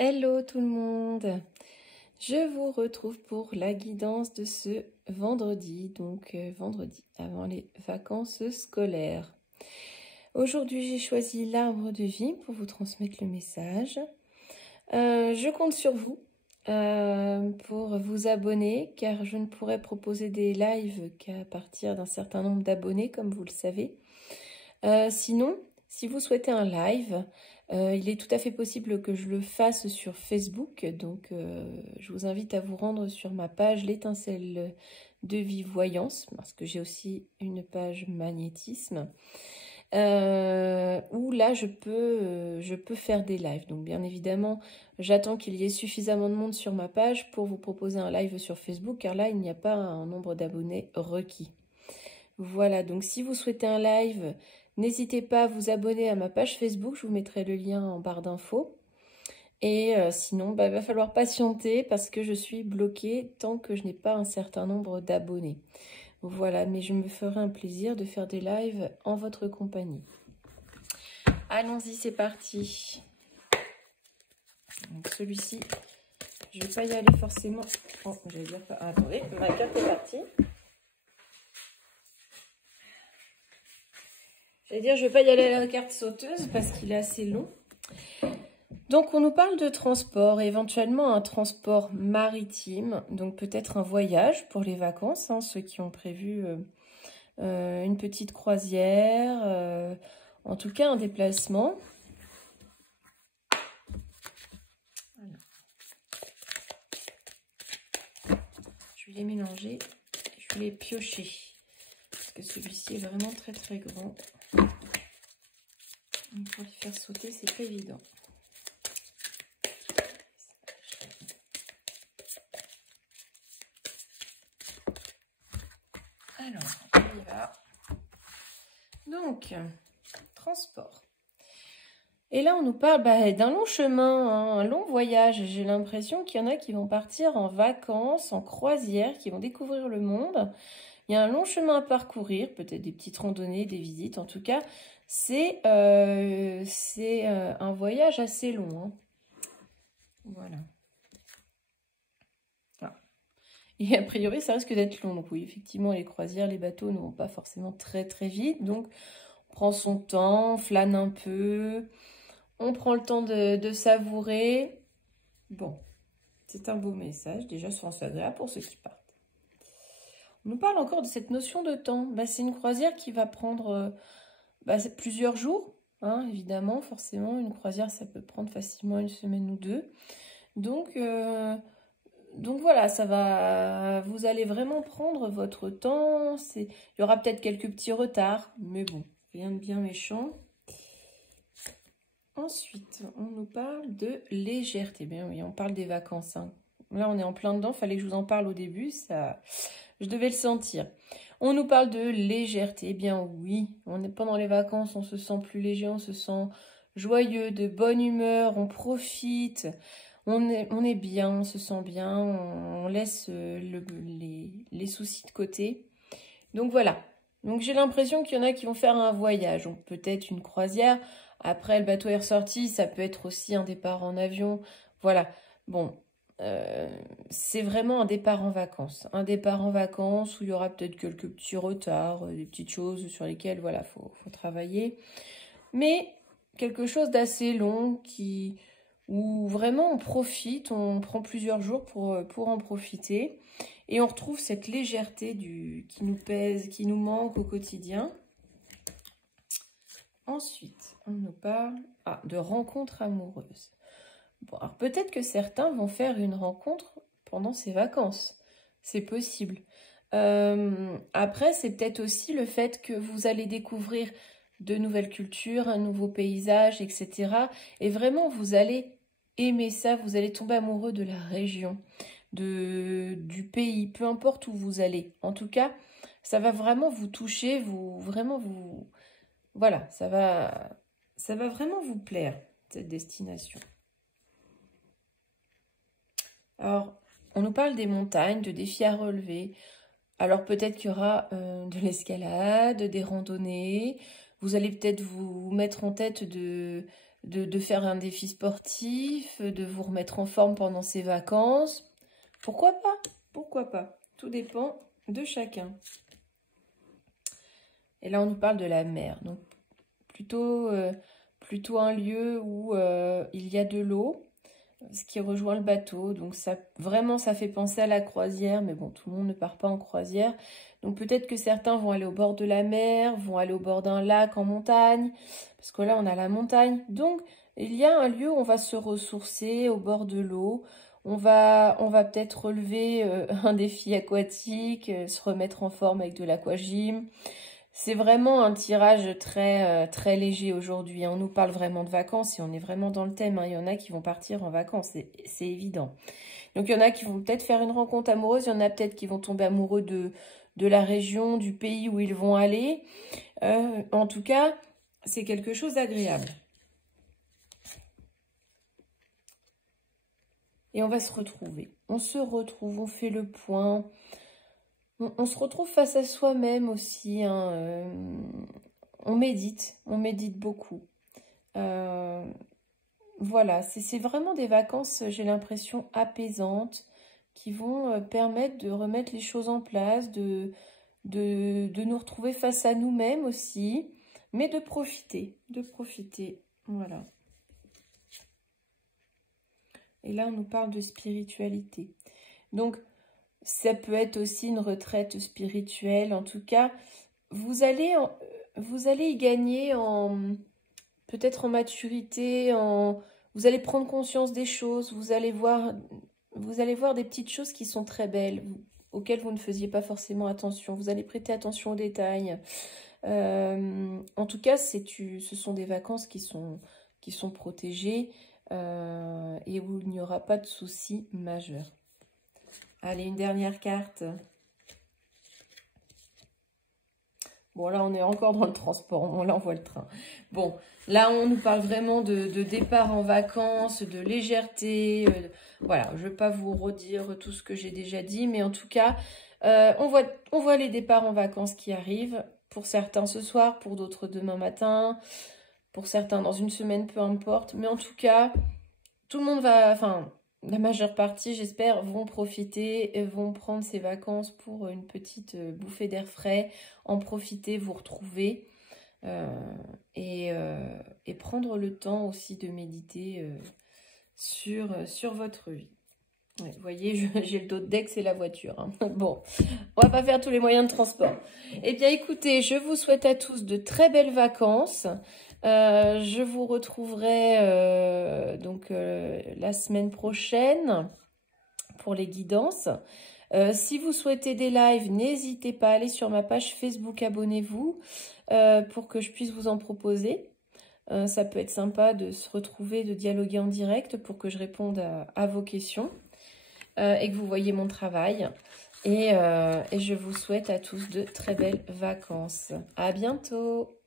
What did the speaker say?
Hello tout le monde, je vous retrouve pour la guidance de ce vendredi, donc vendredi avant les vacances scolaires. Aujourd'hui j'ai choisi l'arbre de vie pour vous transmettre le message. Je compte sur vous pour vous abonner car je ne pourrai proposer des lives qu'à partir d'un certain nombre d'abonnés comme vous le savez. Sinon, si vous souhaitez un live, il est tout à fait possible que je le fasse sur Facebook. Donc, je vous invite à vous rendre sur ma page L'étincelle de vie voyance, parce que j'ai aussi une page magnétisme, où là, je peux faire des lives. Donc, bien évidemment, j'attends qu'il y ait suffisamment de monde sur ma page pour vous proposer un live sur Facebook, car là, il n'y a pas un nombre d'abonnés requis. Voilà, donc si vous souhaitez un live, n'hésitez pas à vous abonner à ma page Facebook, je vous mettrai le lien en barre d'infos. Et sinon, il va falloir patienter parce que je suis bloquée tant que je n'ai pas un certain nombre d'abonnés. Voilà, mais je me ferai un plaisir de faire des lives en votre compagnie. Allons-y, c'est parti. Donc celui-ci, je ne vais pas y aller forcément. Oh, j'allais dire pas. Ah, attendez, ma carte est partie. Je ne vais pas y aller à la carte sauteuse parce qu'il est assez long. Donc, on nous parle de transport, éventuellement un transport maritime, donc peut-être un voyage pour les vacances, hein, ceux qui ont prévu une petite croisière, en tout cas un déplacement. Voilà. Je vais les mélanger, je vais les piocher, parce que celui-ci est vraiment très très grand. Donc, pour les faire sauter, c'est pas évident. Alors, on y va. Donc, transport. Et là, on nous parle d'un long chemin, hein, un long voyage. J'ai l'impression qu'il y en a qui vont partir en vacances, en croisière, qui vont découvrir le monde. Il y a un long chemin à parcourir, peut-être des petites randonnées, des visites. En tout cas, c'est un voyage assez long. Hein. Voilà. Ah. Et a priori, ça risque d'être long. Donc oui, effectivement, les croisières, les bateaux ne vont pas forcément très très vite. Donc, on prend son temps, on flâne un peu, on prend le temps de savourer. Bon, c'est un beau message. Déjà, c'est agréable pour ceux qui partent. On nous parle encore de cette notion de temps. C'est une croisière qui va prendre plusieurs jours. Hein, évidemment, forcément, une croisière, ça peut prendre facilement une semaine ou deux. Donc voilà, vous allez vraiment prendre votre temps. Il y aura peut-être quelques petits retards, mais bon, rien de bien méchant. Ensuite, on nous parle de légèreté. Bien oui, on parle des vacances. Hein. Là, on est en plein dedans. Fallait que je vous en parle au début. Je devais le sentir. On nous parle de légèreté. Eh bien oui, on est pendant les vacances, on se sent plus léger, on se sent joyeux, de bonne humeur, on profite, on est bien, on se sent bien, on laisse les soucis de côté. Donc voilà. Donc j'ai l'impression qu'il y en a qui vont faire un voyage, peut-être une croisière. Après, le bateau est ressorti, ça peut être aussi un départ en avion. Voilà. Bon, c'est vraiment un départ en vacances. Un départ en vacances où il y aura peut-être quelques petits retards, des petites choses sur lesquelles, voilà, faut travailler. Mais quelque chose d'assez long où vraiment on profite, on prend plusieurs jours pour en profiter. Et on retrouve cette légèreté qui nous pèse, qui nous manque au quotidien. Ensuite, on nous parle de rencontres amoureuses. Bon, alors peut-être que certains vont faire une rencontre pendant ces vacances. C'est possible. Après, c'est peut-être aussi le fait que vous allez découvrir de nouvelles cultures, un nouveau paysage, etc. Et vraiment, vous allez aimer ça, vous allez tomber amoureux de la région, du pays, peu importe où vous allez. En tout cas, ça va vraiment vous toucher, voilà, ça va vraiment vous plaire, cette destination. Alors, on nous parle des montagnes, de défis à relever. Alors peut-être qu'il y aura de l'escalade, des randonnées. Vous allez peut-être vous mettre en tête de faire un défi sportif, de vous remettre en forme pendant ces vacances. Pourquoi pas? Pourquoi pas? Tout dépend de chacun. Et là, on nous parle de la mer. Donc, plutôt un lieu où il y a de l'eau, ce qui rejoint le bateau. Donc, ça fait penser à la croisière. Mais bon, tout le monde ne part pas en croisière. Donc, peut-être que certains vont aller au bord de la mer, vont aller au bord d'un lac en montagne. Parce que là, on a la montagne. Donc, il y a un lieu où on va se ressourcer au bord de l'eau. On va peut-être relever un défi aquatique, se remettre en forme avec de l'aquagym. C'est vraiment un tirage très léger aujourd'hui. On nous parle vraiment de vacances et on est vraiment dans le thème. Il y en a qui vont partir en vacances, c'est évident. Donc, il y en a qui vont peut-être faire une rencontre amoureuse. Il y en a peut-être qui vont tomber amoureux de la région, du pays où ils vont aller. En tout cas, c'est quelque chose d'agréable. Et on va se retrouver. On se retrouve, on fait le point. On se retrouve face à soi-même aussi. On médite beaucoup. Voilà, c'est vraiment des vacances, j'ai l'impression, apaisantes, qui vont permettre de remettre les choses en place, de nous retrouver face à nous-mêmes aussi, mais de profiter, voilà. Et là, on nous parle de spiritualité. Donc, ça peut être aussi une retraite spirituelle. En tout cas, vous allez y gagner peut-être en maturité, vous allez prendre conscience des choses, vous allez voir des petites choses qui sont très belles, auxquelles vous ne faisiez pas forcément attention. Vous allez prêter attention aux détails. En tout cas, ce sont des vacances qui sont protégées et où il n'y aura pas de soucis majeurs. Allez, une dernière carte. Bon, là, on est encore dans le transport. Bon, là, on voit le train. Bon, là, on nous parle vraiment de départ en vacances, de légèreté. Voilà, je ne vais pas vous redire tout ce que j'ai déjà dit, mais en tout cas, on voit les départs en vacances qui arrivent. Pour certains ce soir, pour d'autres demain matin, pour certains dans une semaine, peu importe. Mais en tout cas, tout le monde va... Enfin, la majeure partie, j'espère, vont profiter, vont prendre ces vacances pour une petite bouffée d'air frais, en profiter, vous retrouver et prendre le temps aussi de méditer sur votre vie. Ouais, vous voyez, j'ai le dos de deck, c'est la voiture. Hein. Bon, on va pas faire tous les moyens de transport. Eh bien, écoutez, je vous souhaite à tous de très belles vacances. Je vous retrouverai la semaine prochaine pour les guidances. Si vous souhaitez des lives, n'hésitez pas à aller sur ma page Facebook, abonnez-vous pour que je puisse vous en proposer. Ça peut être sympa de se retrouver, de dialoguer en direct pour que je réponde à vos questions et que vous voyez mon travail. Et je vous souhaite à tous de très belles vacances. À bientôt!